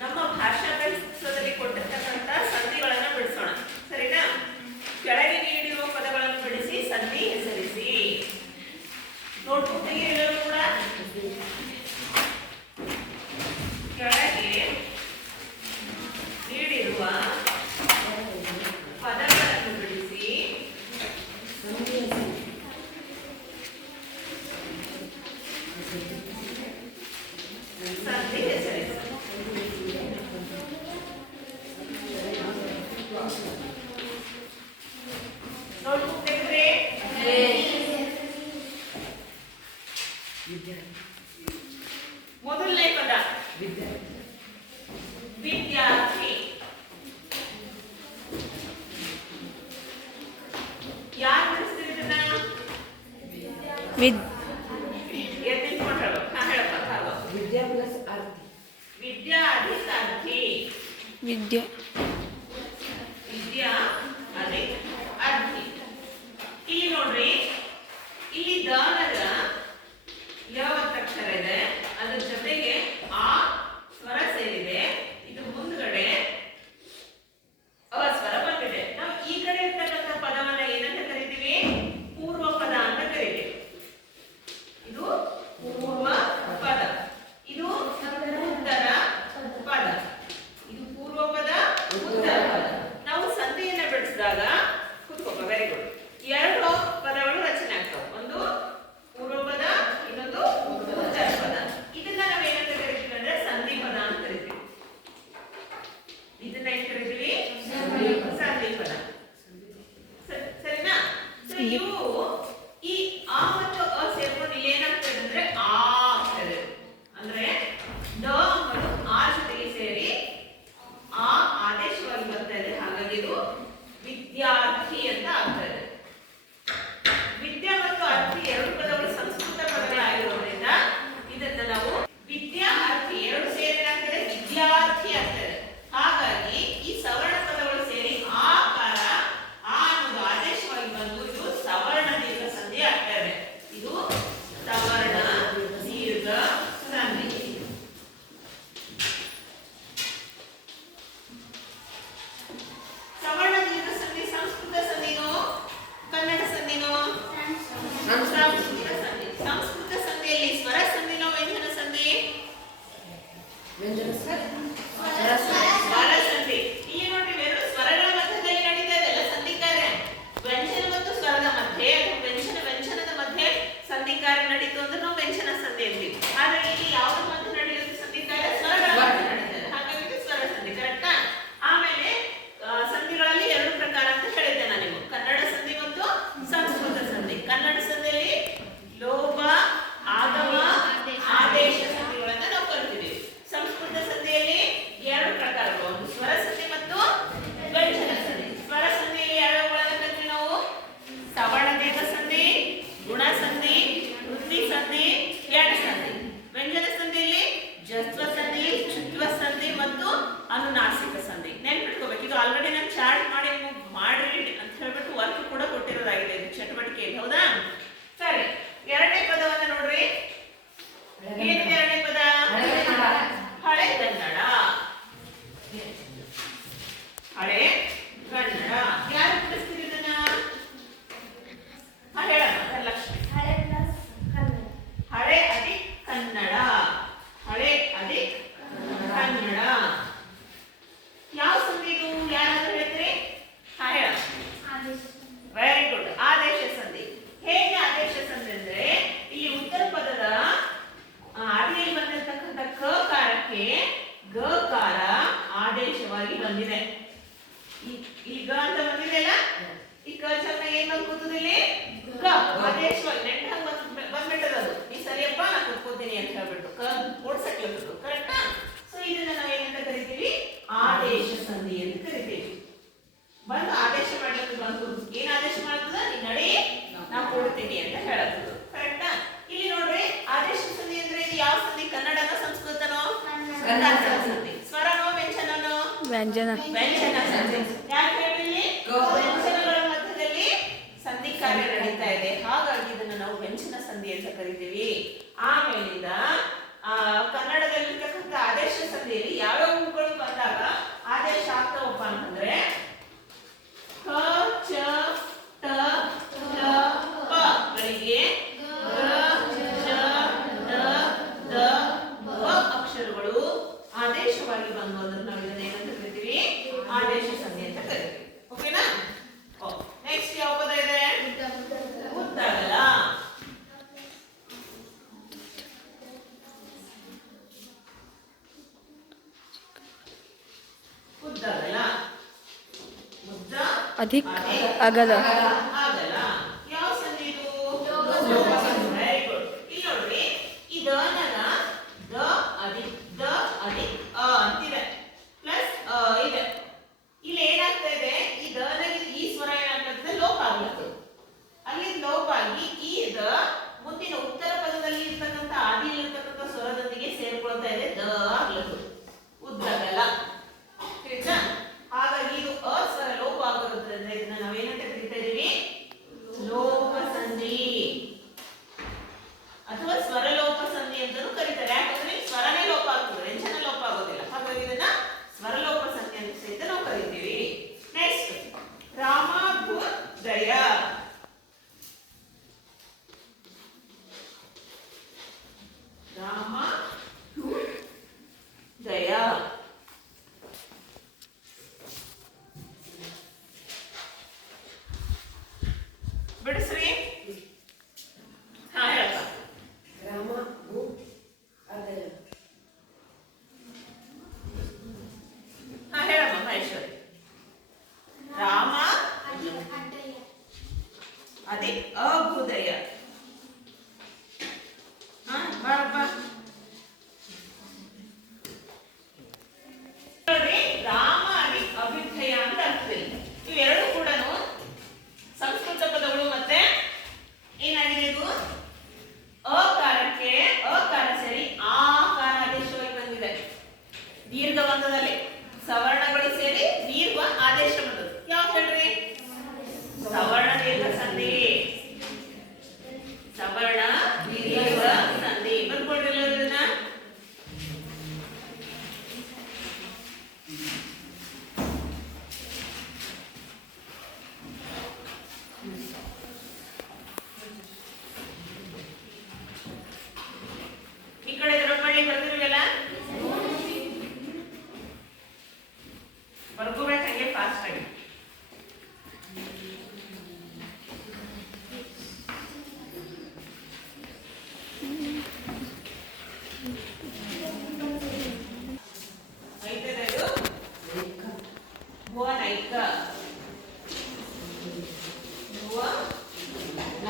ನಮ್ಮ ಭಾಷಾಭ್ಯಾಸದಲ್ಲಿ ಕೊಟ್ಟಿರ್ತಕ್ಕಂಥ ಸಂಧಿಗಳನ್ನು ಬಿಡಿಸೋಣ. ಸರಿನಾ? ಕೆಳಗೆ ನೀಡಿರುವ ಪದಗಳನ್ನು ಬಿಡಿಸಿ, ಸಂಧಿ ಹೆಸರಿಸಿ. ನೋಡ್ಬಿಟ್ಟಿಗೆ ಎಲ್ಲರೂ ಕೂಡ? ಅದೇ. ಅರ್ಧಿ ಈ ನೋಡ್ರಿ ಇಲ್ಲಿ ದಾನದ Wenn du das hast, ಬಂದಿದೆ. ಈ ಗ ಅಂತ ಬಂದಿದೆ ಈ ಕಲ್ಚರ್ ಚರ್ನ ಏನ್ ಬಂದು ಕೂತದಿಲ್ಲಿ ಕ ಆದೇಶ ನೆಟ್ ಬಂದ್ಬಿಟ್ಟದ ಅದು. ನೀ ಸರಿಯಪ್ಪ ನಾ ಕೂತ್ಕೋತೀನಿ ಅಂತ ಹೇಳ್ಬಿಟ್ಟು ಕ ಕರೆಕ್ಟ್ ಸೊ ಇದನ್ನ ನಾವು ಏನಂತ ಕರಿತೀವಿ? ಆದೇಶ ಸಂಧಿ ಅಂತ ಕರಿತೀವಿ. ಬಂದು ಆದೇಶ ಮಾಡ್ಲಿಕ್ಕೆ ಬಂದು ಏನ್ ಆದೇಶ ಮಾಡ್ತದ? ನೀ ನಡಿ ನಾ ಕೊಡ್ತೀನಿ ಅಂತ ಹೇಳಬಹುದು ಕರೆಕ್ಟಾ ಇಲ್ಲಿ ನೋಡ್ರಿ ಆದೇಶ ಸಂಧಿ ಅಂದ್ರೆ ಯಾವ ಸಂಧಿ? ಕನ್ನಡನ ಸಂಸ್ಕೃತನೋ? ಸಂಧಿ. 反正啊。अधिक आगळं.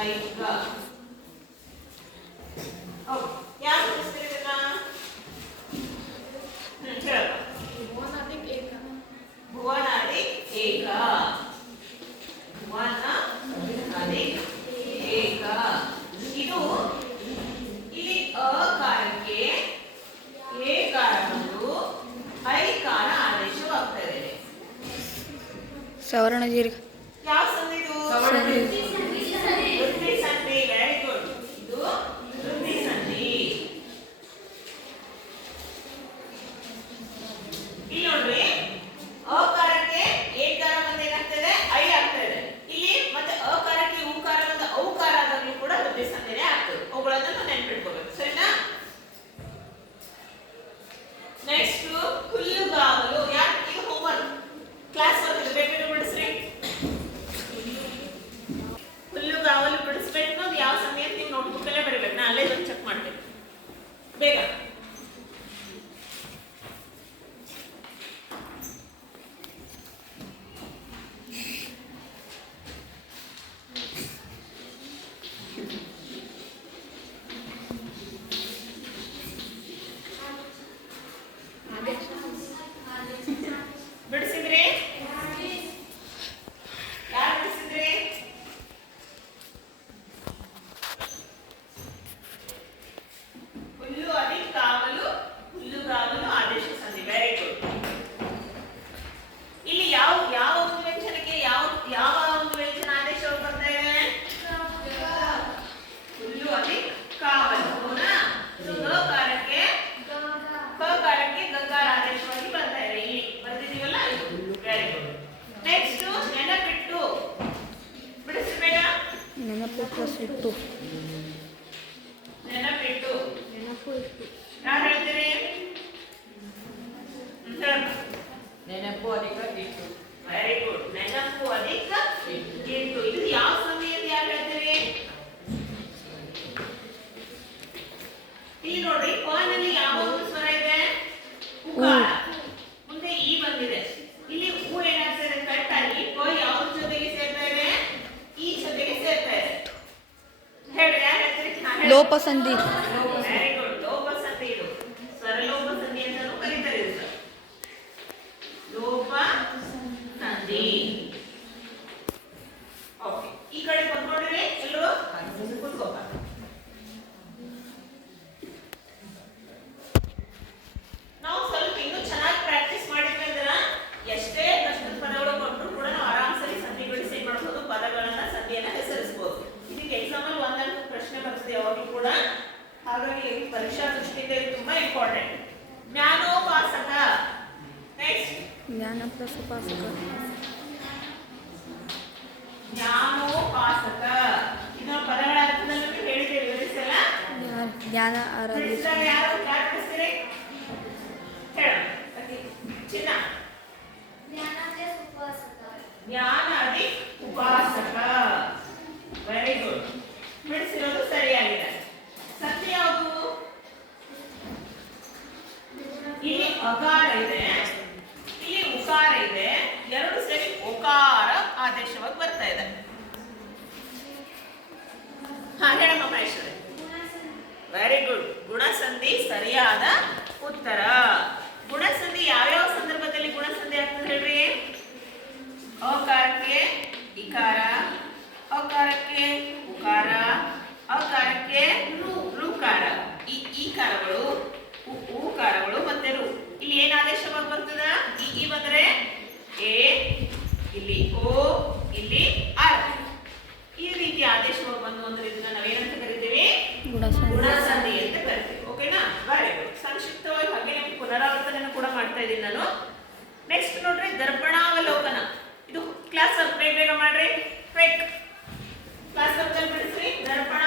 like the ನನ್ನಕ್ಕೂ ಅಧಿಕ ಇತ್ತು ವೆರಿ ಗುಡ್ ನನ್ನಕ್ಕೂ ಅಧಿಕ ಇತ್ತು ಇದು ಯಾವ ಸಮಯದ ಯಾಕಂದ್ರೆ ಇಲ್ಲಿ ನೋಡ್ರಿ ಕೋನಲ್ಲಿ ಯಾವ ಒಂದು ಸ್ವರ ಇದೆ ಉಕಾರ ಮುಂದೆ ಈ ಬಂದಿದೆ ಇಲ್ಲಿ ಹೂ ಏನಾಗ್ತದೆ ಕಟ್ ಆಗಿ ಕೋ ಯಾವ್ದ್ರ ಜೊತೆಗೆ ಸೇರ್ತಾ ಇದೆ ಈ ಜೊತೆಗೆ ಸೇರ್ತಾ ಇದೆ ಹೇಳಿ ಯಾರ ಹೆಸರು ಲೋಪಸಂಧಿ we ಜ್ಞಾನೋಪಾಸಕ. ಇದರ ಪದಗಳ ಅರ್ಥದಲ್ಲಿ ಹೇಳಿದ್ದೇವೆ ಸಲ ಜ್ಞಾನ ಗುಣಸಂಧಿ ಅಂತ ಕರಿತೀವಿ ಓಕೆನಾ ವೆರಿ ಗುಡ್ ಸಂಕ್ಷಿಪ್ತವಾಗಿ ಹಾಗೆ ನಿಮ್ಗೆ ಪುನರಾವರ್ತನೆಯನ್ನು ಕೂಡ ಮಾಡ್ತಾ ಇದ್ದೀನಿ ನಾನು. ನೆಕ್ಸ್ಟ್ ನೋಡ್ರಿ, ದರ್ಪಣಾವಲೋಕನ. ಇದು ಕ್ಲಾಸ್ ಬೇಗ ಬೇಗ ಮಾಡ್ರಿ. ಕ್ವಿಕ್ ಕ್ಲಾಸ್ ಅಬ್ಸರ್ವ್ ಬಿಡಿಸ್ರಿ. ದರ್ಪಣ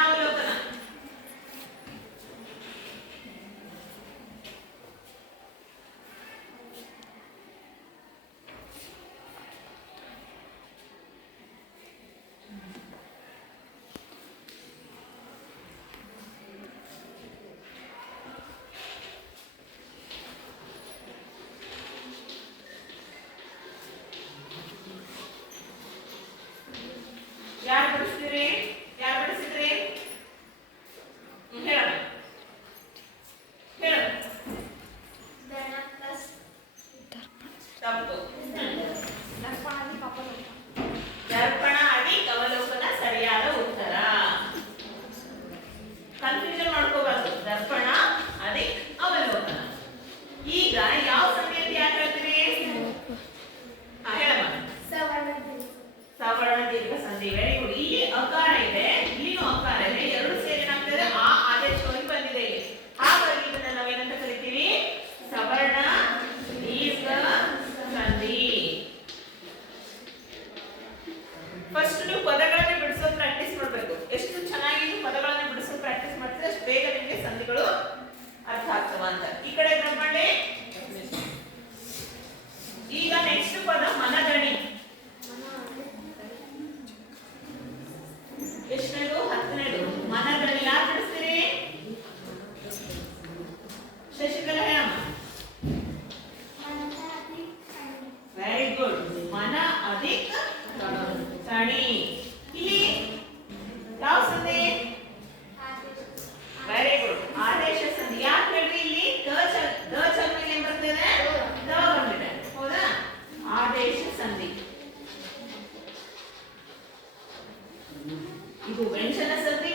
E Rubens já nasceu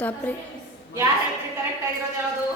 ತಪ್ರಿ ಯಾರು ಕರೆಕ್ಟ್ ಆಗಿರೋದು ಯಾವುದು?